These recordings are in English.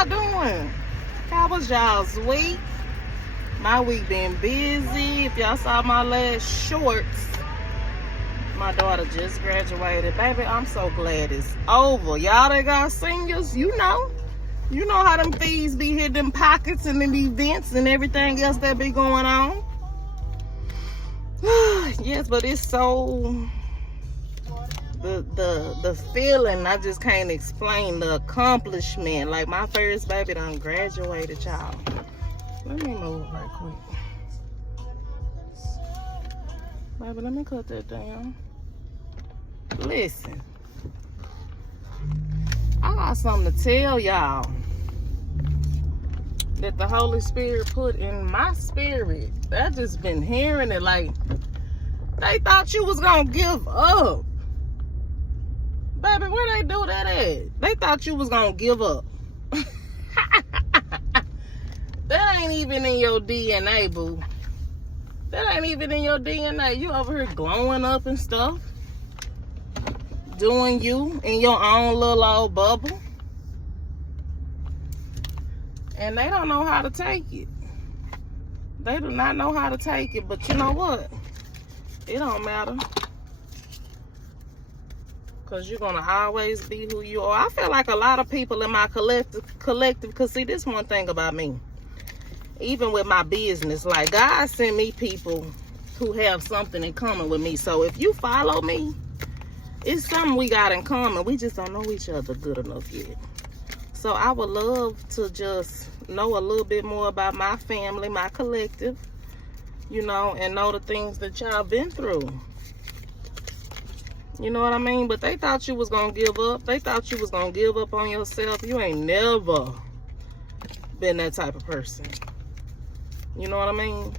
y'all doing? How was y'all's week? My week been busy. If y'all saw my last shorts, my daughter just graduated. Baby, I'm so glad it's over. Y'all that got seniors, you know how them fees be hitting them pockets and them events and everything else that be going on. Yes, but it's so the feeling, I just can't explain the accomplishment. Like my first baby done graduated, y'all. Let me move right quick. Baby, let me cut that down. Listen, I got something to tell y'all that the Holy Spirit put in my spirit. I just been hearing it. Like, they thought you was gonna give up. Baby, where they do that at? They thought you was gonna give up. That ain't even in your DNA, boo. That ain't even in your DNA. You over here glowing up and stuff. Doing you in your own little old bubble. And they don't know how to take it. They do not know how to take it. But you know what? It don't matter. Because you're going to always be who you are. I feel like a lot of people in my collective, because see, this one thing about me. Even with my business, like God sent me people who have something in common with me. So if you follow me, it's something we got in common. We just don't know each other good enough yet. So I would love to just know a little bit more about my family, my collective, you know, and know the things that y'all been through. You know what I mean? But they thought you was going to give up. They thought you was going to give up on yourself. You ain't never been that type of person. You know what I mean?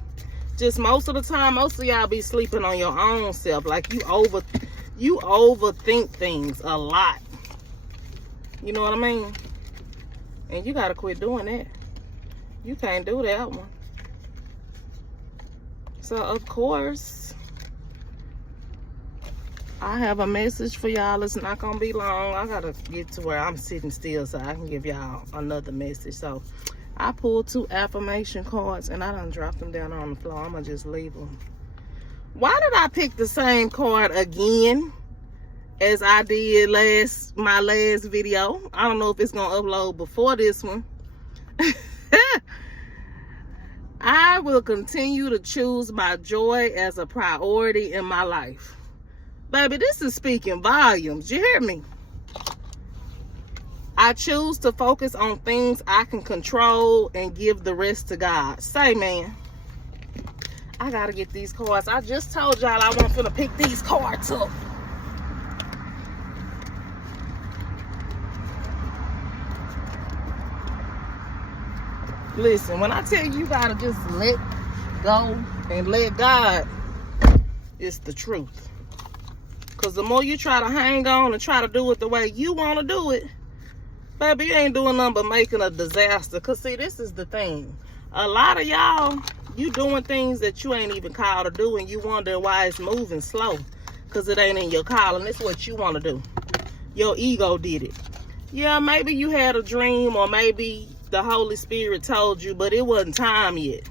Just most of the time, most of y'all be sleeping on your own self. Like you overthink things a lot. You know what I mean? And you got to quit doing that. You can't do that one. So, of course, I have a message for y'all. It's not going to be long. I got to get to where I'm sitting still so I can give y'all another message. So, I pulled 2 affirmation cards and I done dropped them down on the floor. I'm going to just leave them. Why did I pick the same card again as I did my last video? I don't know if it's going to upload before this one. I will continue to choose my joy as a priority in my life. Baby, this is speaking volumes. You hear me? I choose to focus on things I can control and give the rest to God. Say, man. I got to get these cards. I just told y'all I wasn't finna pick these cards up. Listen, when I tell you got to just let go and let God, it's the truth. Because the more you try to hang on and try to do it the way you want to do it, baby, you ain't doing nothing but making a disaster. Because, see, this is the thing. A lot of y'all, you doing things that you ain't even called to do, and you wonder why it's moving slow. Because it ain't in your calling. It's what you want to do. Your ego did it. Yeah, maybe you had a dream, or maybe the Holy Spirit told you, but it wasn't time yet.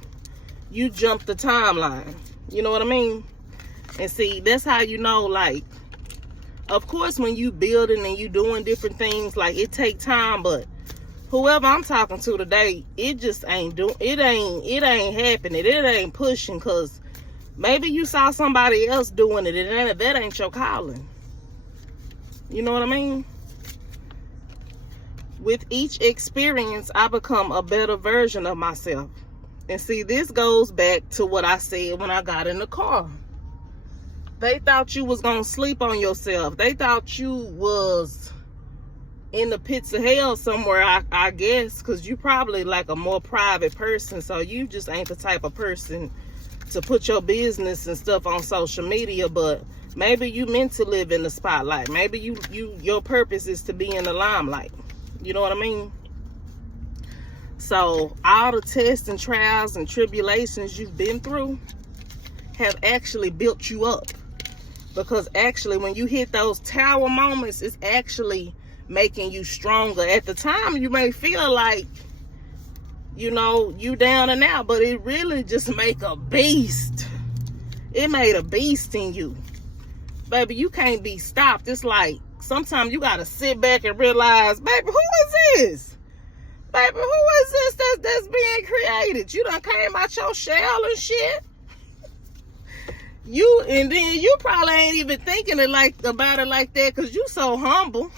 You jumped the timeline. You know what I mean? And see, that's how you know, like, of course, when you building and you doing different things, like, it take time, but whoever I'm talking to today, it just ain't it ain't happening. It ain't pushing, because maybe you saw somebody else doing it, and that ain't your calling. You know what I mean? With each experience, I become a better version of myself. And see, this goes back to what I said when I got in the car. They thought you was going to sleep on yourself. They thought you was in the pits of hell somewhere, I guess, because you probably like a more private person. So you just ain't the type of person to put your business and stuff on social media. But maybe you meant to live in the spotlight. Maybe your purpose is to be in the limelight. You know what I mean? So all the tests and trials and tribulations you've been through have actually built you up. Because actually, when you hit those tower moments, it's actually making you stronger. At the time, you may feel like, you know, you down and out, but it really just make a beast. It made a beast in you. Baby, you can't be stopped. It's like, sometimes you gotta sit back and realize, baby, who is this? Baby, who is this that's being created? You done came out your shell and shit. And then you probably ain't even thinking about it like that because you so humble.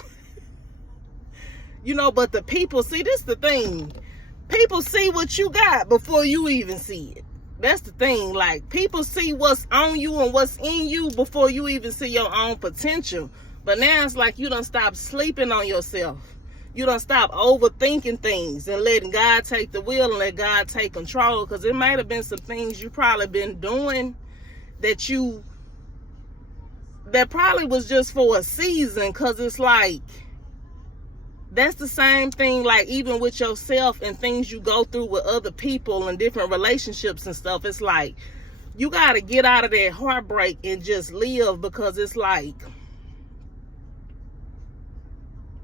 You know, but the people, see, this the thing. People see what you got before you even see it. That's the thing. Like, people see what's on you and what's in you before you even see your own potential. But now it's like you done stop sleeping on yourself. You done stop overthinking things and letting God take the wheel and let God take control. Because it might have been some things you probably been doing that probably was just for a season. Because it's like, that's the same thing, like even with yourself and things you go through with other people and different relationships and stuff. It's like, you got to get out of that heartbreak and just live, because it's like,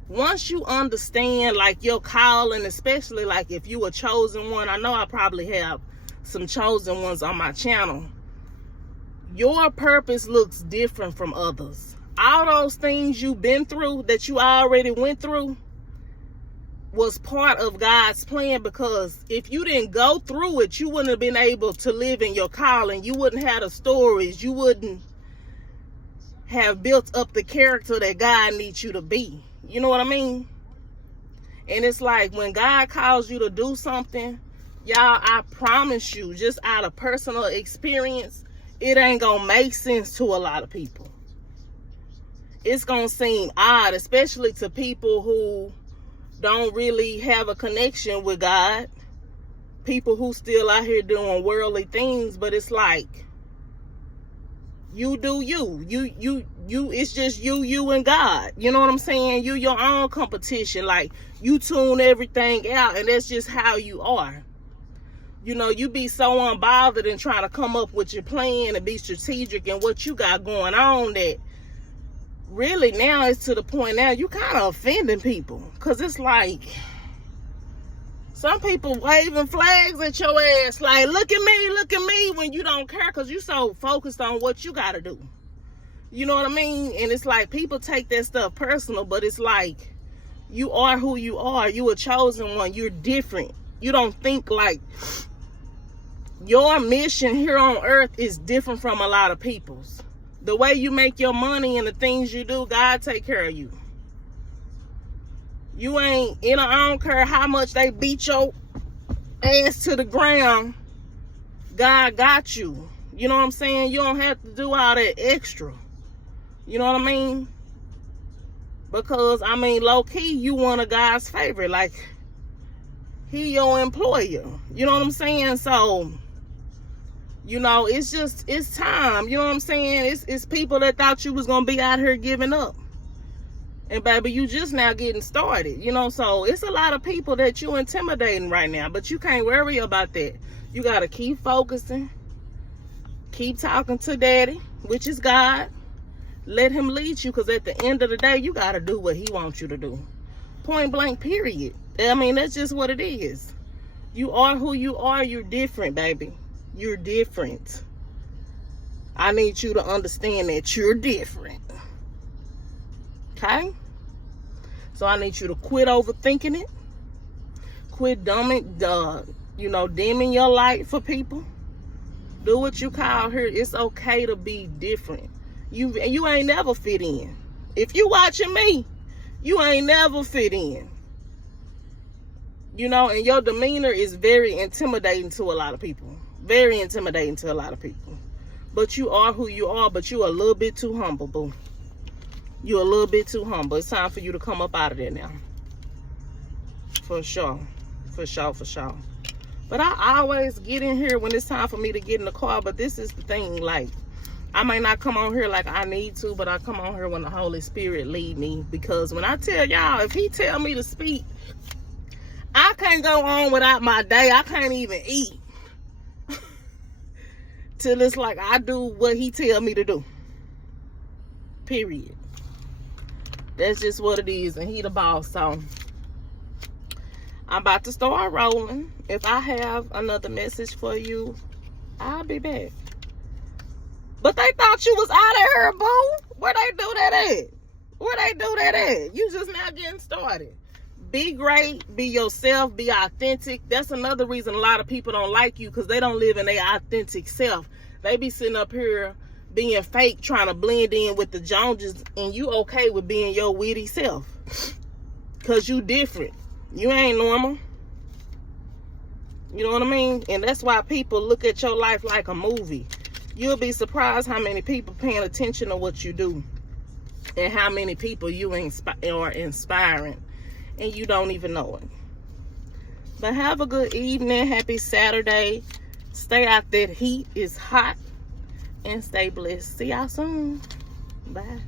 once you understand like your calling, especially like if you a chosen one, I know I probably have some chosen ones on my channel, your purpose looks different from others. All those things you've been through, that you already went through, was part of God's plan, because if you didn't go through it, you wouldn't have been able to live in your calling. You wouldn't have the stories. You wouldn't have built up the character that God needs you to be. You know what I mean? And it's like, when God calls you to do something, y'all, I promise you, just out of personal experience, it ain't gonna make sense to a lot of people. It's gonna seem odd, especially to people who don't really have a connection with God, people who still out here doing worldly things. But it's like, you do you, it's just you and God. You know what I'm saying? You your own competition. Like, you tune everything out, and that's just how you are. You know, you be so unbothered and trying to come up with your plan and be strategic in what you got going on, that really now it's to the point now you kind of offending people. Because it's like, some people waving flags at your ass like, look at me, when you don't care because you so focused on what you got to do. You know what I mean? And it's like, people take that stuff personal, but it's like, you are who you are. You a chosen one. You're different. You don't think like, your mission here on earth is different from a lot of people's. The way you make your money and the things you do, God take care of you. You ain't, you know, I don't care how much they beat your ass to the ground, God got you. You know what I'm saying? You don't have to do all that extra. You know what I mean? Because, I mean, low-key, you one of God's favorite. Like, he your employer. You know what I'm saying? So, you know, it's just, it's time. You know what I'm saying? It's people that thought you was going to be out here giving up. And, baby, you just now getting started. You know, so it's a lot of people that you intimidating right now. But you can't worry about that. You got to keep focusing. Keep talking to Daddy, which is God. Let him lead you, because at the end of the day, you got to do what he wants you to do. Point blank, period. I mean, that's just what it is. You are who you are. You're different, baby. You're different. I need you to understand that you're different. Okay? So I need you to quit overthinking it. Quit dimming your light for people. Do what you call here. It's okay to be different. You ain't never fit in. If you watching me, you ain't never fit in. You know, and your demeanor is very intimidating to a lot of people. Very intimidating to a lot of people. But you are who you are, but you a little bit too humble, boo. You're a little bit too humble. It's time for you to come up out of there now. For sure. For sure, for sure. But I always get in here when it's time for me to get in the car. But this is the thing, like, I may not come on here like I need to, but I come on here when the Holy Spirit lead me. Because when I tell y'all, if he tell me to speak, I can't go on without my day. I can't even eat. Till it's like I do what he tell me to do. Period. That's just what it is, and he the boss. So I'm about to start rolling. If I have another message for you, I'll be back. But they thought you was out of here, boo. Where they do that at? Where they do that at? You just now getting started. Be great. Be yourself. Be authentic. That's another reason a lot of people don't like you, because they don't live in their authentic self. They be sitting up here being fake, trying to blend in with the Joneses, and you okay with being your witty self. Because you different. You ain't normal. You know what I mean? And that's why people look at your life like a movie. You'll be surprised how many people paying attention to what you do, and how many people you are inspiring, and you don't even know it. But have a good evening. Happy Saturday. Stay out that heat. It's hot. And stay blessed. See y'all soon. Bye.